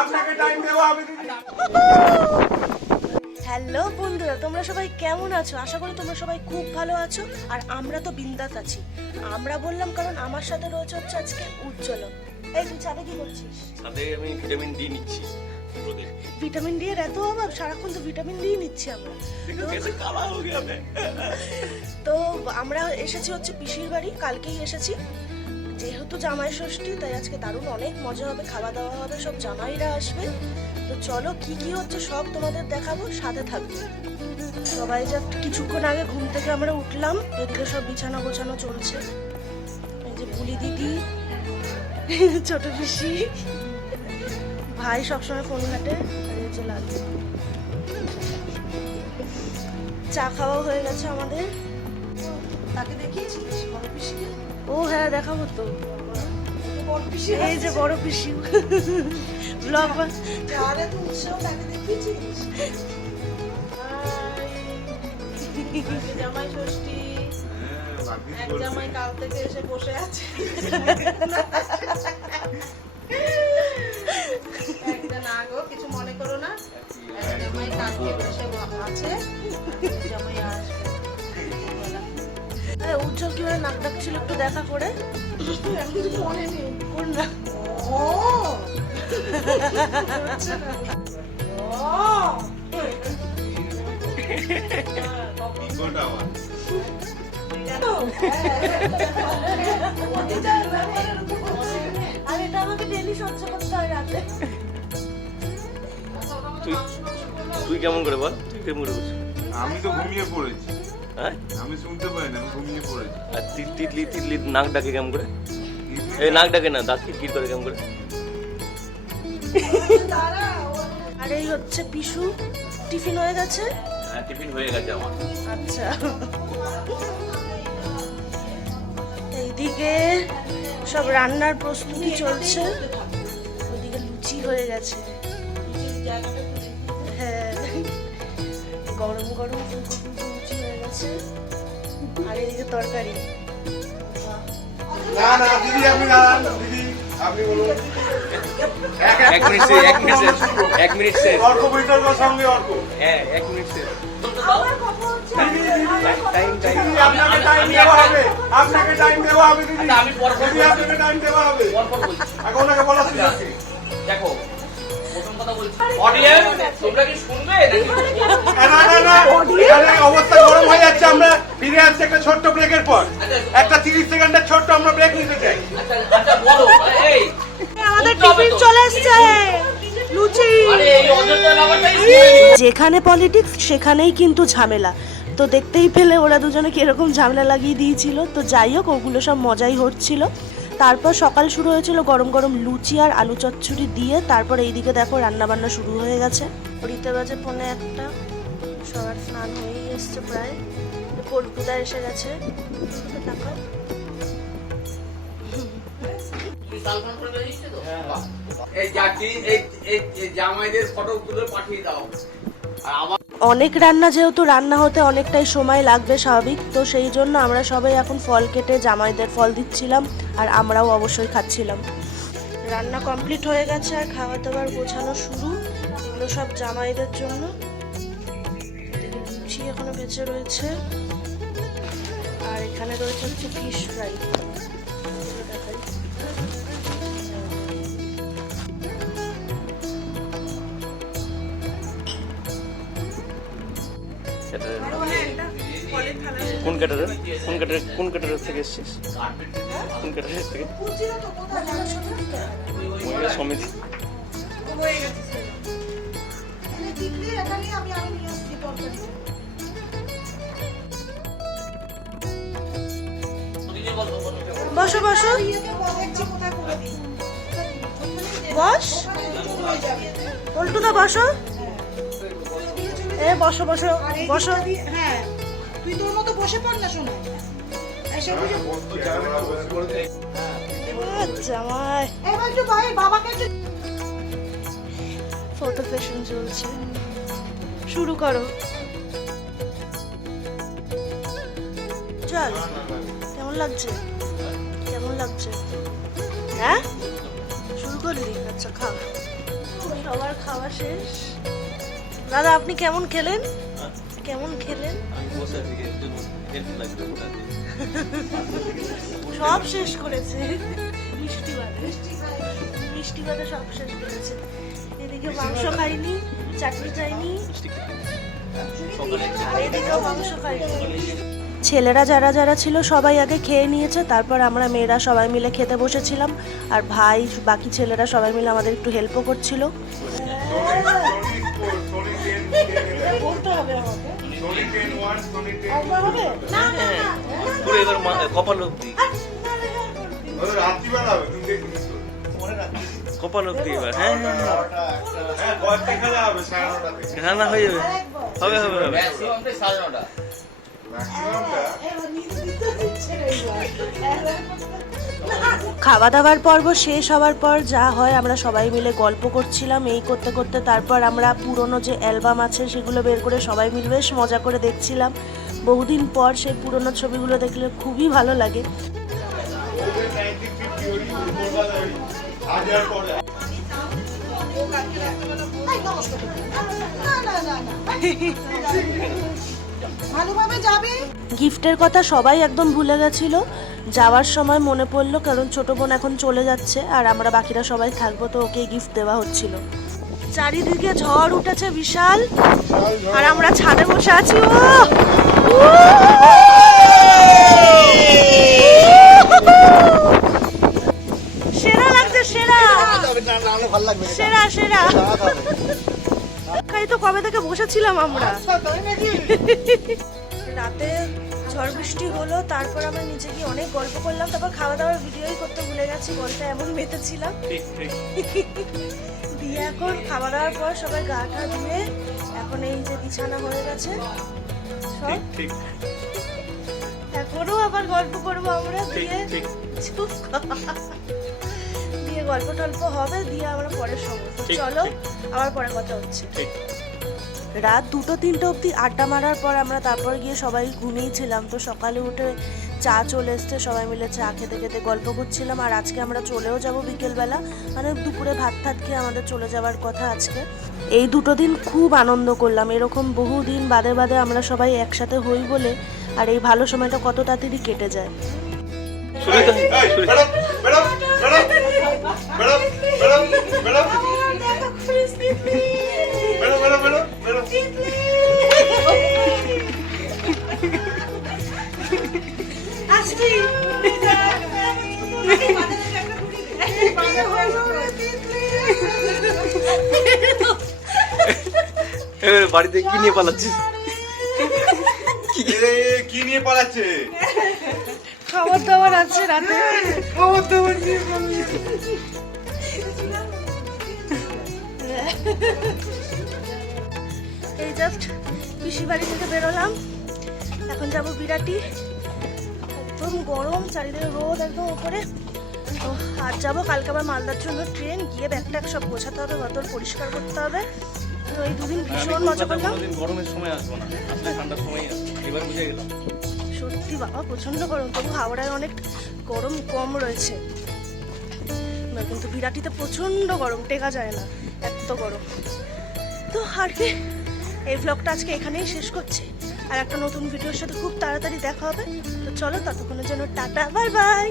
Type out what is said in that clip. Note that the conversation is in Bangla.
আপনাকে টাইম দেবো আমি হ্যালো বন্ধুরা তোমরা সবাই কেমন আছো? আশা করি তোমরা সবাই খুব ভালো আছো আর আমরা তো বিন্দাস আছি। আমরা বললাম কারণ আমার সাথে রয়েছে হচ্ছে আজকে উজ্জ্বল। এই তুই ছাদে কি করছিস? ছাদে আমি ভিটামিন ডি নিচ্ছি ভিটামিন ডি এর এত অভাব সারাক্ষণ তো ভিটামিন ডি নিচ্ছি আমরা। তো আমরা এসেছি হচ্ছে পিসির বাড়ি কালকেই এসেছি। যেহেতু জামাই ষষ্ঠী, তাই আজকে দারুণ অনেক মজা হবে খাওয়া দাওয়া হবে, সব জামাইরা আসবে। তো চলো, কি কি হচ্ছে সব তোমাদের দেখাবো, সাথে থাকবে। সবাই যা কিছুক্ষণ আগে ঘুম থেকে আমরা উঠলাম এদিকে সব বিছানা গোছানো চলছে। এই যে বুলি দিদি, ছোট পিসি, ভাই সবসময় ফোন ঘাটে এই চা খাওয়া হয়ে গেছে আমাদের। তাকে দেখিয়েছিস বড় পিসিকে? ও হ্যাঁ দেখাবো তো। এই যে বড় পিসি। ব্লগ জামাই ষষ্ঠী। এক জামাই কাল থেকে এসে বসে আছে। একটা না গো কিছু মনে করো না। এক জামাই কালকে বসে আছে। জামাই আসবে। কীভাবে নাক ডাকছিল একটু দেখা করে। এখন কিছু নেই কোন না ও আর এটা আমাকে ডেলি সহ্য করতে হয় রাতে। তুই কেমন করে বল? তুই কেমন করে আমি তো ঘুমিয়ে পড়েছি। আমি শুনতে পাই না ঘুমিয়ে পড়েছি। আর তিত তিতলি তিতলি নাক ডাকে কেমন করে? এই নাক ডাকে না দাঁত কিট করে কেমন করে? আর এই হচ্ছে পিসু। টিফিন হয়ে গেছে? হ্যাঁ টিফিন হয়ে গেছে আমার। আচ্ছা। এইদিকে সব রান্নার প্রস্তুতি চলছে। ওইদিকে লুচি হয়ে গেছে। হ্যাঁ। গরম গরম আর এদিকে তরকারি। না না দিদি আপনি দাঁড়ান দিদি আপনি বলুন। এক মিনিট সে এক মিনিট সে এক মিনিট। সে অর্ক বিতর্ক সঙ্গে অর্ক। হ্যাঁ এক মিনিট। সে আপনাকে টাইম দেওয়া হবে। আপনাকে টাইম দেওয়া হবে দিদি। আচ্ছা, আমি পর পর আপনাকে টাইম দেওয়া হবে। এখন ওনাকে বলা। দেখো অবস্থা গরম হয়ে যাচ্ছে আমরা ফিরে আসছি একটা ছোট্ট ব্রেকের পর। একটা তিরিশ সেকেন্ডের ছোট্ট আমরা ব্রেক নিতে চাই। আচ্ছা আচ্ছা বলো এই। আমাদের টিফিন চলে এসছে। যেখানে পলিটিক্স সেখানেই কিন্তু ঝামেলা। তো দেখতেই পেলে ওরা দুজনে কীরকম ঝামেলা লাগিয়ে দিয়েছিল। তো যাই হোক ওগুলো সব মজাই হচ্ছিল। তারপর সকাল শুরু হয়েছিল গরম গরম লুচি আর আলু চচ্চড়ি দিয়ে। তারপর এইদিকে দেখো রান্না বান্না শুরু হয়ে গেছে। ঘড়িতে বাজে পৌনে একটা। সবার স্নান হয়েই এসছে প্রায়। পল্টুদা এসে গেছে। এই জামাইদের ফটো তুলে পাঠিয়ে দাও। আর আমার অনেক রান্না যেহেতু রান্না হতে অনেকটাই সময় লাগবে স্বাভাবিক, তো সেই জন্য আমরা সবাই এখন ফল কেটে জামাইদের ফল দিচ্ছিলাম আর আমরাও অবশ্যই খাচ্ছিলাম। রান্না কমপ্লিট হয়ে গেছে আর খাওয়া দাওয়ার গোছানো শুরু। এগুলো সব জামাইদের জন্য। লুচি এখনও বেঁচে রয়েছে। আর এখানে রয়েছে হচ্ছে ফিশ ফ্রাই কোন ক্যাটারের কোন ক্যাটারের কোন ক্যাটারের থেকে এসেছিস? কোন ক্যাটারের থেকে? মহিলা সমিতি। বসো বসো। বস। পল্টুদা বসো। এ বসো বসো বসো। হ্যাঁ তুই তোর মতো বসে পড় না শোনা। ফটো সেশন চলছে। শুরু করো। চল কেমন লাগছে? কেমন লাগছে? হ্যাঁ? শুরু করলি? আচ্ছা খা সবার খাওয়া শেষ। দাদা, আপনি কেমন খেলেন? কেমন খেলেন? সব শেষ করেছে। মিষ্টি বাদে মিষ্টি বাদে সব শেষ করেছে। এদিকে মাংস খাইনি, চাটনি খাইনি মাংস খাইনি। ছেলেরা যারা যারা ছিল সবাই আগে খেয়ে নিয়েছে, তারপর আমরা মেয়েরা সবাই মিলে খেতে বসেছিলাম। আর ভাই, বাকি ছেলেরা সবাই মিলে আমাদের একটু হেল্পও করছিল। হবে আমাকে হবে না না কপাল অব্দি কপাল অব্দি হ্যাঁ হ্যাঁ হ্যাঁ। হ্যাঁ হ্যাঁ না হয়ে যাবে হবে হবে হবে সাড়ে নটা খাওয়া দাওয়ার পর্ব শেষ হওয়ার পর যা হয়, আমরা সবাই মিলে গল্প করছিলাম, এই করতে করতে তারপর আমরা পুরনো যে অ্যালবাম আছে সেগুলো বের করে সবাই মিলে বেশ মজা করে দেখছিলাম। বহুদিন পর সেই পুরনো ছবিগুলো দেখলে খুবই ভালো লাগে। নাইনটিন ফিফটি ওই ভালোভাবে যাবে? গিফটের কথা সবাই একদম ভুলে গেছিল। যাওয়ার সময় মনে পড়ল কারণ ছোট বোন এখন চলে যাচ্ছে আর আমরা বাকিরা সবাই থাকব তো ওকে গিফট দেওয়া হচ্ছিল। চারিদিকে ঝড় উঠেছে বিশাল আর আমরা ছাদে বসে আছি। ও! সেরা লাগছে সেরা। সেরা সেরা। তাই তো কবে থেকে বসেছিলাম আমরা? রাতে ঝড় বৃষ্টি হলো তারপর আমরা নিচে গিয়ে অনেক গল্প করলাম তারপর খাওয়া দাওয়ার ভিডিওই করতে ভুলে গেছি গল্পে এমন মেতেছিলাম ঠিক ঠিক। দিয়ে এখন খাওয়া দাওয়ার পর সবাই গা টা ধুয়ে এখন এই যে বিছানা হয়ে গেছে সব ঠিক এখনও আবার গল্প করব আমরা ঠিক দিয়ে চুপ দিয়ে গল্প টল্প হবে দিয়ে আমরা পরে শোবো চলো আবার পরে কথা হচ্ছে। রাত দুটো তিনটে অবধি আড্ডা মারার পর আমরা তারপর গিয়ে সবাই ঘুমিয়েছিলাম। তো সকালে উঠে চা চলে এসছে সবাই মিলে চা খেতে খেতে গল্প করছিলাম। আর আজকে আমরা চলেও যাব বিকেলবেলা। মানে দুপুরে ভাত টাত খেয়ে আমাদের চলে যাওয়ার কথা আজকে। এই দুটো দিন খুব আনন্দ করলাম। এরকম বহু দিন বাদে বাদে আমরা সবাই একসাথে হই বলে আর এই ভালো সময়টা কত তাড়াতাড়ি কেটে যায়। Madam, madam, madam, madam, madam, madam, madam, madam, madam, madam. এবার বাড়িতে কি নিয়ে পালাচ্ছিস? কি নিয়ে পালাচ্ছে? খাবার দাবার আছে রাতে? খাবার দাবার নিয়ে এই জাস্ট পিসি বাড়ি থেকে বেরোলাম। এখন যাব বিরাটি। একদম গরম চারিদিকে রোদ একদম উপরে। তো আজ যাব কালকে আবার মালদার জন্য ট্রেন। গিয়ে ব্যাগ ট্যাগ সব গোছাতে হবে বদল পরিষ্কার করতে হবে। তো এই দুদিন ভীষণ মজা করলাম। গরমের সময় আসব না। আসলে ঠান্ডার সময় এবার বুঝে গেলাম। সত্যি বাবা প্রচণ্ড গরম। তবু হাওড়ায় অনেক গরম কম রয়েছে। কিন্তু বিরাটিতে প্রচণ্ড গরম, টেকা যায় না, এত গরম। তো আর কি, এই ব্লগটা আজকে এখানেই শেষ করছি। আর একটা নতুন ভিডিওর সাথে খুব তাড়াতাড়ি দেখা হবে। তো চলো, ততক্ষণের জন্য টাটা, বাই বাই।